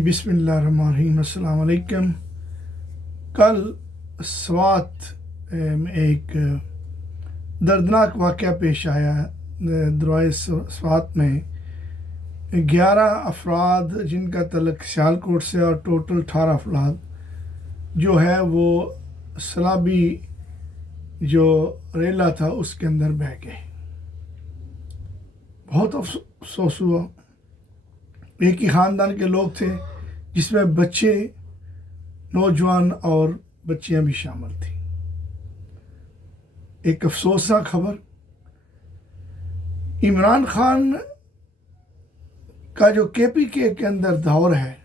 बिस्मिल्लाहिर्रहमानिर्रहीम। अस्सलाम वालेकुम। कल स्वात में एक दर्दनाक वाक़या पेश आया। दरवाए स्वात में 11 अफराद जिनका तल्लुक़ सियालकोट से और टोटल 18 अफराद जो है वो सलाबी जो रेला था उसके अंदर बह गए। बहुत अफसोस हुआ। एक ही ख़ानदान के लोग थे जिसमें बच्चे, नौजवान और बच्चियां भी शामिल थी। एक अफसोसनाक खबर, इमरान खान का जो KPK के अंदर दौर है,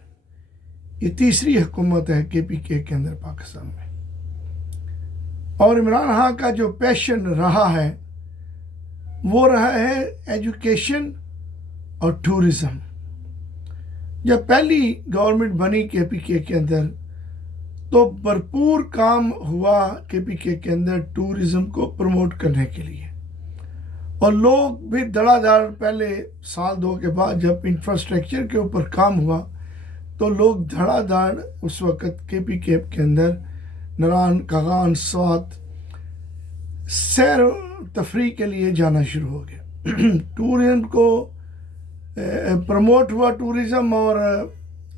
ये तीसरी हुकूमत है KPK के अंदर पाकिस्तान में, और इमरान खान का जो पैशन रहा है वो रहा है एजुकेशन और टूरिज़म। जब पहली गवर्नमेंट बनी KPK के अंदर तो भरपूर काम हुआ KPK के अंदर टूरिज़म को प्रमोट करने के लिए, और लोग भी धड़ाधड़ पहले साल 2 के बाद जब इंफ्रास्ट्रक्चर के ऊपर काम हुआ तो लोग धड़ाधड़ उस वक़्त KPK के अंदर नारान, कागान, स्वात सैर तफरी के लिए जाना शुरू हो गया। टूरिज़म को प्रमोट हुआ टूरिज़म, और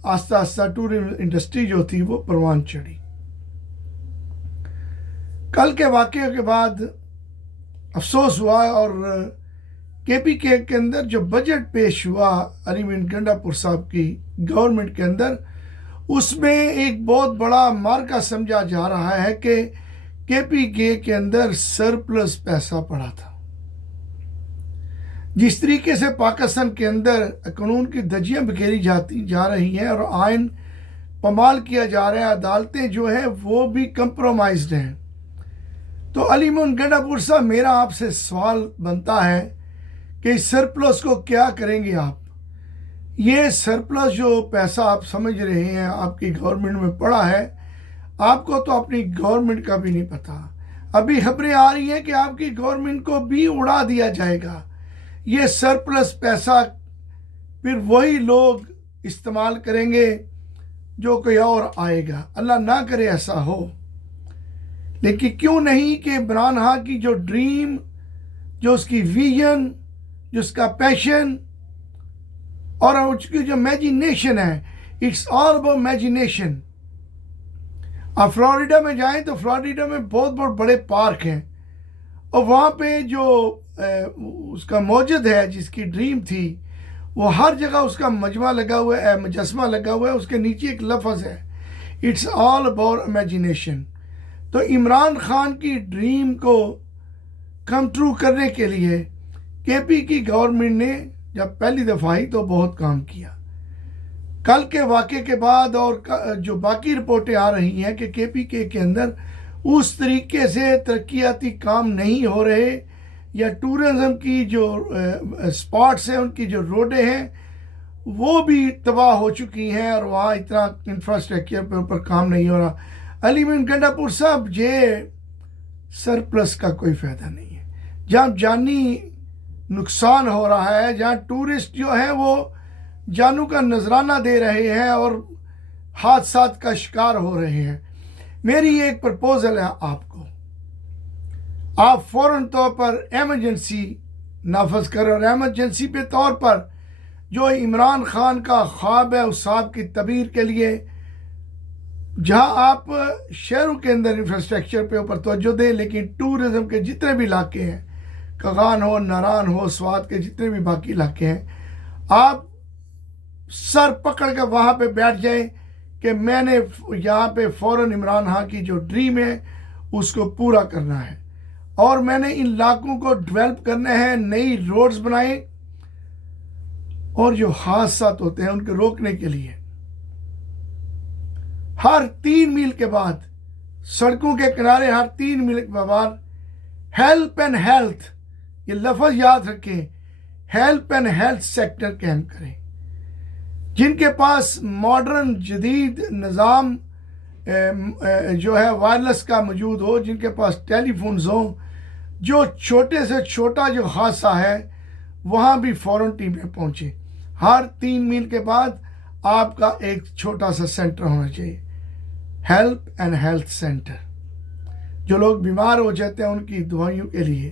आस्ता आस्ता टूरिज़म इंडस्ट्री जो थी वो परवान चढ़ी। कल के वाक़े के बाद अफसोस हुआ, और KPK के अंदर जो बजट पेश हुआ अलीमीन गंडापुर साहब की गवर्नमेंट के अंदर, उसमें एक बहुत बड़ा मार्का समझा जा रहा है कि KPK के अंदर सरप्लस पैसा पड़ा था। जिस तरीके से पाकिस्तान के अंदर कानून की धज्जियाँ बिखेरी जा रही हैं और आइन पमाल किया जा रहा है, अदालतें जो हैं वो भी कंप्रोमाइज्ड हैं, तो अलीमीन गंडापुर साहब, मेरा आपसे सवाल बनता है कि इस सरप्लस को क्या करेंगे आप? ये सरप्लस जो पैसा आप समझ रहे हैं आपकी गवर्नमेंट में पड़ा है, आपको तो अपनी गवर्नमेंट का भी नहीं पता। अभी खबरें आ रही हैं कि आपकी गवर्नमेंट को भी उड़ा दिया जाएगा। ये सरप्लस पैसा फिर वही लोग इस्तेमाल करेंगे जो कोई और आएगा। अल्लाह ना करे ऐसा हो, लेकिन क्यों नहीं कि इमरान खान की जो ड्रीम, जो उसकी विजन, जो उसका पैशन और उसकी जो इमेजिनेशन है, इट्स ऑल अबाउट इमेजिनेशन। आप फ्लोरिडा में जाएं तो फ्लोरिडा में बहुत बहुत बड़े पार्क हैं, और वहाँ पे जो उसका मौजूद है, जिसकी ड्रीम थी, वो हर जगह उसका मजमा लगा हुआ है, मुजस्मा लगा हुआ है, उसके नीचे एक लफ्ज़ है, इट्स ऑल अबाउट इमेजिनेशन। तो इमरान खान की ड्रीम को कम ट्रू करने के लिए KPK की गवर्नमेंट ने जब पहली दफ़ा ही तो बहुत काम किया। कल के वाक़े के बाद और जो बाकी रिपोर्टें आ रही हैं कि KPK के अंदर उस तरीके से तरक्याती काम नहीं हो रहे, या टूरिज़म की जो स्पॉट्स हैं, उनकी जो रोडें हैं वो भी तबाह हो चुकी हैं, और वहाँ इतना इंफ्रास्ट्रक्चर पे ऊपर काम नहीं हो रहा। अलीमीन गंडापुर साहब, ये सरप्लस का कोई फ़ायदा नहीं है। जहाँ जानी नुकसान हो रहा है, जहाँ टूरिस्ट जो हैं वो जानों का नजराना दे रहे हैं और हादसात का शिकार हो रहे हैं, मेरी एक प्रपोजल है आपको, आप फ़ौरन तौर पर एमरजेंसी नाफज करें, और एमरजेंसी पे तौर पर जो इमरान खान का ख्वाब है उस साहब की तबीर के लिए, जहां आप शहरों के अंदर इंफ्रास्ट्रक्चर पे ऊपर तवज्जो दें, लेकिन टूरिज़म के जितने भी इलाके हैं, कागान हो, नारान हो, स्वात के जितने भी बाकी इलाके हैं, आप सर पकड़ कर वहाँ पे बैठ जाएं कि मैंने यहाँ पे फ़ौरन इमरान खान की जो ड्रीम है उसको पूरा करना है, और मैंने इन इलाकों को डेवलप करना है, नई रोड्स बनाएं, और जो हादसात होते हैं उनको रोकने के लिए हर 3 मील के बाद सड़कों के किनारे, हर 3 मील के बाद हेल्प एंड हेल्थ, ये लफ्ज़ याद रखें, help and health sector camp करें। जिनके पास मॉडर्न जदीद निज़ाम जो है वायरलेस का मौजूद हो, जिनके पास टेलीफोन्स हों, जो छोटे से छोटा जो हादसा है वहाँ भी फ़ौरन टीमें पहुँचे। हर 3 मील के बाद आपका एक छोटा सा सेंटर होना चाहिए, हेल्थ एंड हेल्थ सेंटर। जो लोग बीमार हो जाते हैं उनकी दवाइयों के लिए।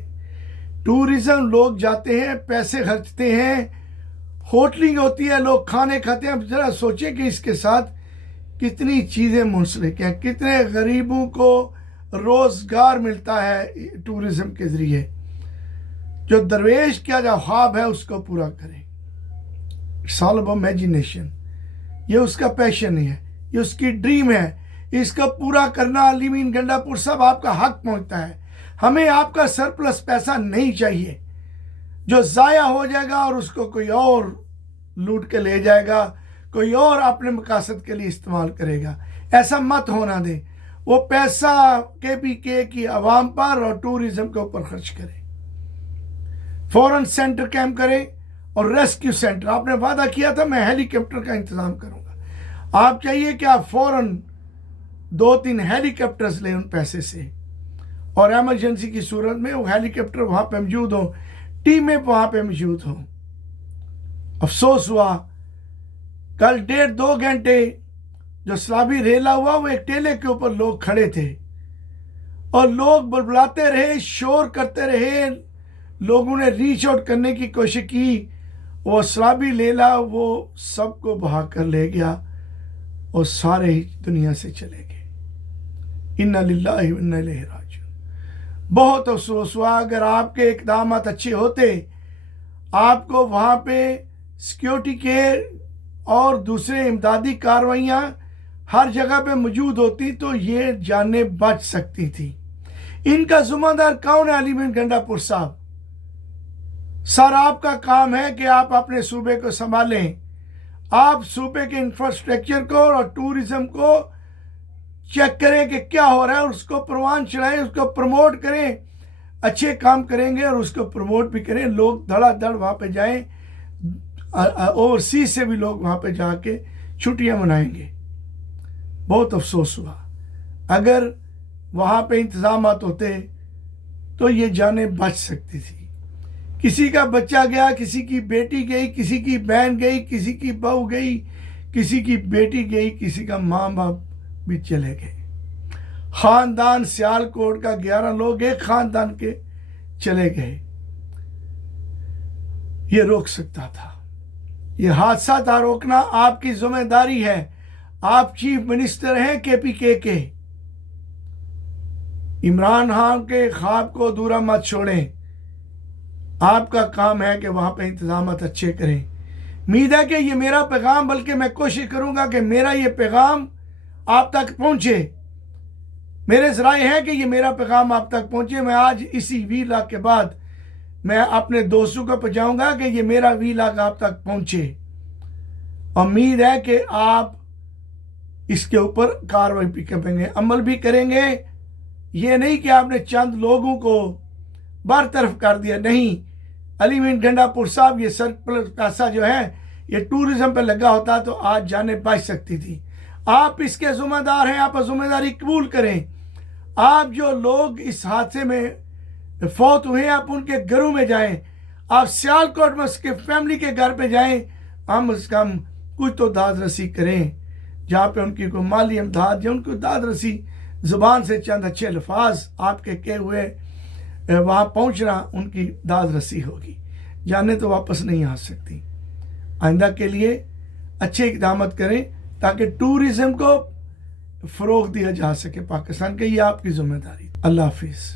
टूरिज्म, लोग जाते हैं, पैसे खर्चते हैं, होटलिंग होती है, लोग खाने खाते हैं। अब जरा सोचें कि इसके साथ कितनी चीज़ें मुंसलिक हैं, कितने गरीबों को रोज़गार मिलता है टूरिज्म के ज़रिए। जो दरवेश का जो ख्वाब है उसको पूरा करें। It's all about imagination. ये उसका पैशन है, ये उसकी ड्रीम है। इसका पूरा करना अली मीन गंडापुर साहब आपका हक पहुंचता है। हमें आपका सरप्लस पैसा नहीं चाहिए जो ज़ाया हो जाएगा और उसको कोई और लूट के ले जाएगा, कोई और अपने मकासद के लिए इस्तेमाल करेगा। ऐसा मत होना दें। वो पैसा KPK की आवाम पर और टूरिज्म के ऊपर खर्च करें। फॉरेन सेंटर कैंप करें और रेस्क्यू सेंटर। आपने वादा किया था मैं हेलीकॉप्टर का इंतज़ाम करूंगा। आप चाहिए कि आप फौरन 2-3 हेलीकॉप्टर्स लें उन पैसे से, और एमरजेंसी की सूरत में वो हेलीकॉप्टर वहाँ पे मौजूद हो, टीमें वहाँ पे मौजूद हों। अफसोस हुआ कल 1.5-2 घंटे जो सलाबी रेला हुआ, वो एक टेले के ऊपर लोग खड़े थे और लोग बुलबुलाते रहे, शोर करते रहे। लोगों ने रीच आउट करने की कोशिश की। वो सलाबी लेला वो सबको बहा कर ले गया और सारे ही दुनिया से चले गए। इन्ना लिल्लाहि व इन्ना इलैहि राजिऊन। बहुत अफसोस हुआ। अगर आपके इक़दाम अच्छे होते, आपको वहाँ पे सिक्योरिटी के और दूसरे इमदादी कार्रवाइयाँ हर जगह पे मौजूद होती तो ये जानें बच सकती थी। इनका ज़िम्मेदार कौन है? अली मीन गंडापुर साहब। सर, आपका काम है कि आप अपने सूबे को संभालें। आप सूबे के इंफ्रास्ट्रक्चर को और टूरिज्म को चेक करें कि क्या हो रहा है, उसको परवान चढ़ाएं, उसको प्रमोट करें। अच्छे काम करेंगे और उसको प्रमोट भी करें। लोग धड़ाधड़ वहाँ पे जाएं, ओवरसीज से भी लोग वहाँ पे जाके छुट्टियाँ मनाएंगे। बहुत अफसोस हुआ। अगर वहाँ पे इंतज़ाम होते तो ये जानें बच सकती थी। किसी का बच्चा गया, किसी की बेटी गई, किसी की बहन गई, किसी की बहू गई, किसी की बेटी गई, किसी का माँ बाप भी चले गए। खानदान सियालकोट का 11 लोग एक खानदान के चले गए। ये रोक सकता था। ये हादसा था रोकना आपकी जिम्मेदारी है। आप चीफ मिनिस्टर हैं KPK के। इमरान खान के ख्वाब को अधूरा मत छोड़ें। आपका काम है कि वहाँ पे इंतजाम अच्छे करें। उम्मीद है कि ये मेरा पैगाम, बल्कि मैं कोशिश करूँगा कि मेरा ये पैगाम आप तक पहुँचे। मेरे ज़राए हैं कि ये मेरा पैगाम आप तक पहुँचे। मैं आज इसी वीलॉग के बाद मैं अपने दोस्तों को पहुँचाऊँगा कि ये मेरा वीलॉग आप तक पहुँचे। उम्मीद है कि आप इसके ऊपर कार्रवाई भी करेंगे, अमल भी करेंगे। ये नहीं कि आपने चंद लोगों को बरतरफ कर दिया। नहीं, अली मीन गंडापुर साहब, ये सरप्लस पैसा जो है ये टूरिज्म पे लगा होता तो आज जाने बच सकती थी। आप इसके जिम्मेदार हैं, आप जिम्मेदारी कबूल करें। आप जो लोग इस हादसे में फौत हुए, आप उनके घरों में जाएं। आप सियालकोट में उसके फैमिली के घर पे जाएं। कम से कम कुछ तो दाद रसी करें, जहाँ पे उनकी कोई माली इमदाद या उनको दाद रसी, ज़ुबान से चंद अच्छे अल्फाज आपके कहे हुए वहाँ पहुँचना उनकी दाद रसी होगी। जाने तो वापस नहीं आ सकती। आइंदा के लिए अच्छे इक़दाम करें ताकि टूरिज़्म को फ़रोग़ दिया जा सके पाकिस्तान के। ये आपकी ज़िम्मेदारी। अल्लाह हाफिज़।